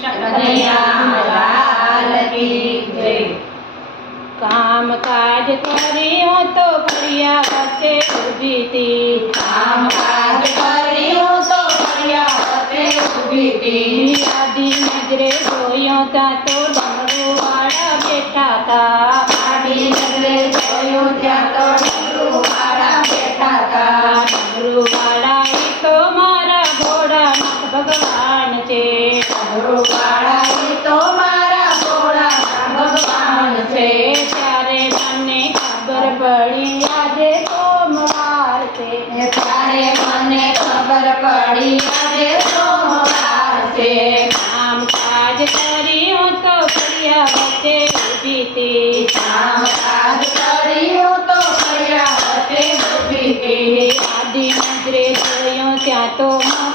કનૈયાલાલ કી જય। કામ કાજ કર્યો તો ફળિયા વચ્ચે ઊભી તી, કામ કાજ કર્યું તો ફળિયા વચ્ચે ઊભી તી। આડી નજરે જોયો ત્યાં તો ડમરુવાળા બેઠા તા, આડી નજરે જોયું ત્યાં તો ડમરુવાળા બેઠા તા। ડમરુવાળા ઈ તો મારા ભોળાનાથ ભગવાન છે, ડમરુવાળા ઈ તો મારા ભોળાનાથ ભગવાન છે। ત્યારે મને ખબર પડી આજે સોમવાર છે, ત્યારે મને ખબર પડી આજે સોમવાર છે। કામ કાજ કર્યું તો ફળિયા વચ્ચે ઊભી તી, કામ કાજ કર્યું તો ફળિયા વચ્ચે ઊભી તી। આડી નજરે જોયું ત્યાં તો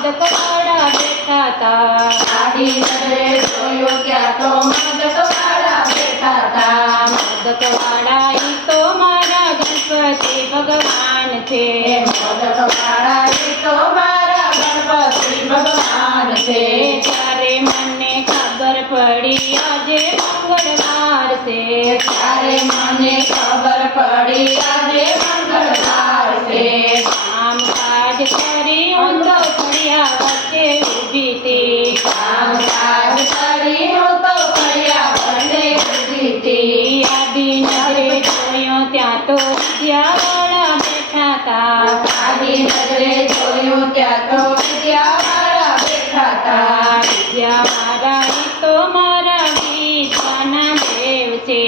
મોદકવાળા બેઠા તા, આડી નજરે જોયું ત્યાં તો મોદકવાળા બેઠા તા। મોદકવાળા ઈ તો મારા ગણપતિ ભગવાન છે, મોદકવાળા ઈ તો મારા ગણપતિ ભગવાન છે। ત્યારે મને ખબર પડી આજે મંગળવાર છે, ત્યારે મને ખબર પડી આજે મંગળવાર છે। કામ કાજ કર્યું તો ફળિયા વચ્ચે ઊભી તી, કામ કાજ કર્યું તો ફળિયા વચ્ચે ઊભી તી। આડી નજરે જોયું ત્યાં તો વિદ્યાવાળા બેઠા તા, આડી નજરે જોયું ત્યાં તો વિદ્યાવાળા બેઠા તા। વિદ્યાવાળા ઈ તો મારા વિદ્યાના દેવ છે,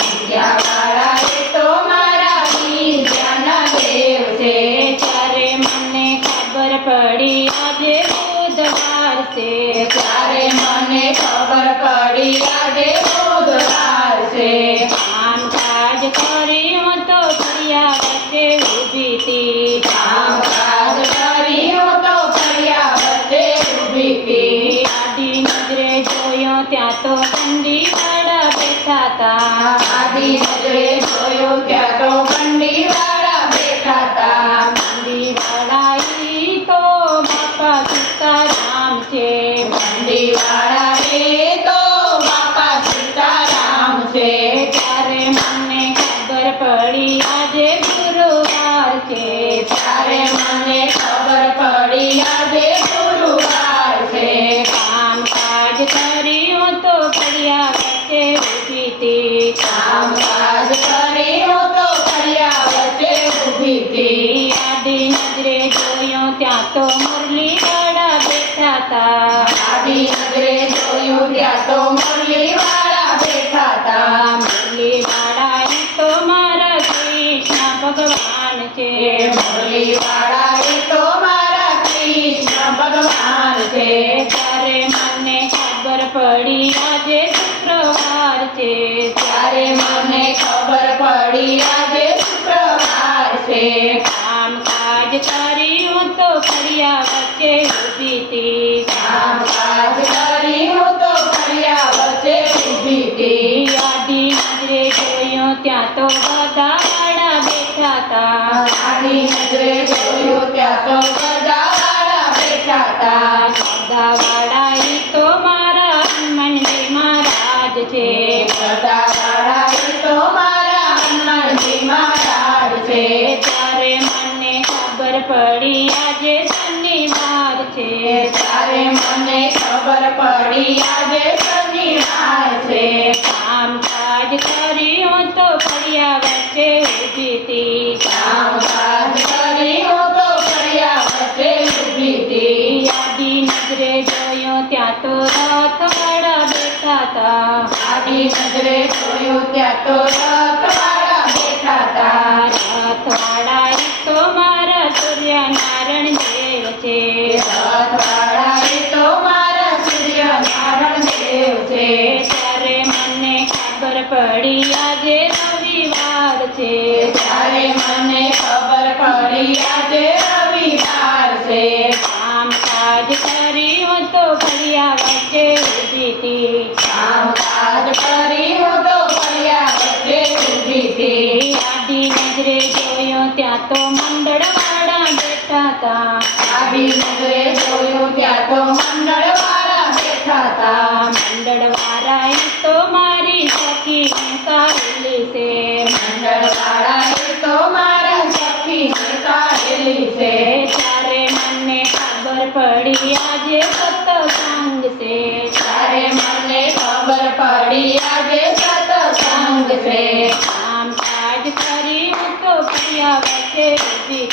વિદ્યાવાળા ઈ તો મારા વિદ્યાના દેવ છે। ત્યારે મને ખબર પડી આજે બુધવાર છે, ત્યારે મને ખબર પડી આજે બુધવાર છે। કામ કાજ કર્યું તો ફળિયા વચ્ચે ઊભી તી, કામ કાજ કર્યું તો ફળિયા વચ્ચે ઊભી તી। આડી નજરે જોયું ત્યાં તો બંડીવાળા બેઠા તા, આડી નજરે જોયું ત્યાં તો બંડીવાળા બેઠા તા। બંડીવાળા ઈ તો બાપા સીતારામ છે, બંડીવાળા એ તો બાપા સીતારામ છે। ત્યારે મને ખબર પડી આજે ગુરુવાર છે, ત્યારે મને ખબર પડી આજે ગુરુવાર છે। કામ કાજ કર્યું તો ફળિયા વચ્ચે ઊભી તી, કામ કાજ કર્યું તો ફળિયા વચ્ચે ઊભી તી। આડી નજરે જોયું ત્યાં તો મુરલીવાળા બેઠા તા, આડી નજરે જોયું ત્યાં તો મુરલીવાળા બેઠા તા। મુરલીવાળા ઈ તો મારા કૃષ્ણ ભગવાન છે, મુરલીવાળા ઈ તો મારા કૃષ્ણ ભગવાન છે। ત્યારે મને ખબર પડી આજે શુક્રવાર છે, ત્યારે મને ખબર પડી આજે શુક્રવાર છે। કામ કાજ કર્યું તો ફળિયા વચ્ચે ઊભી તી, કામ કાજ કર્યું તો ફળિયા વચ્ચે ઊભી તી। આડી નજરે જોયું ત્યાં તો ગદાવાળા બેઠા તા, આડી નજરે જોયું ત્યાં તો ગદાવાળા બેઠા તા। ગદાવાળા ઈ તો મારા હનુમાનજી મહારાજ છે, ગદાવાળા ઈ તો મારા હનુમાનજી મહારાજ છે। ત્યારે મને ખબર પડી આજે શનિવાર છે, ત્યારે મને ખબર પડી આજે શનિવાર છે। કામ કાજ કર્યું તો ફળિયા વચ્ચે ઊભી તી, કામ કાજ કર્યું તો ફળિયા વચ્ચે ઊભી તી। આડી નજરે જોયું ત્યાં તો રથવાળા બેઠા તા, આડી નજરે જોયું ત્યાં તો રથવાળા બેઠા તા। રથવાળા ઈ તો મારા સૂર્યનારાયણ દેવ છે, રથવાળા ઈ તો મારા સૂર્યનારાયણ દેવ છે। ત્યારે મને ખબર પડી આજે રવિવાર છે, ત્યારે મને ખબર પડી આજે રવિવાર છે। કામ કાજ કર્યું તો ફળિયા વચ્ચે ઊભી તી, કામ કાજ કર્યું તો ફળિયા વચ્ચે ઊભી તી। આડી નજરે જોયું ત્યાં તો મંડળવાળા બેઠા તા, આડી નજરે જોયું ત્યાં તો મંડળવાળા બેઠા તા। ખબર પડી આજે સત્સંગ છે કામ કાજ કરી હું તો ફર્યા વચ્ચે ઊભી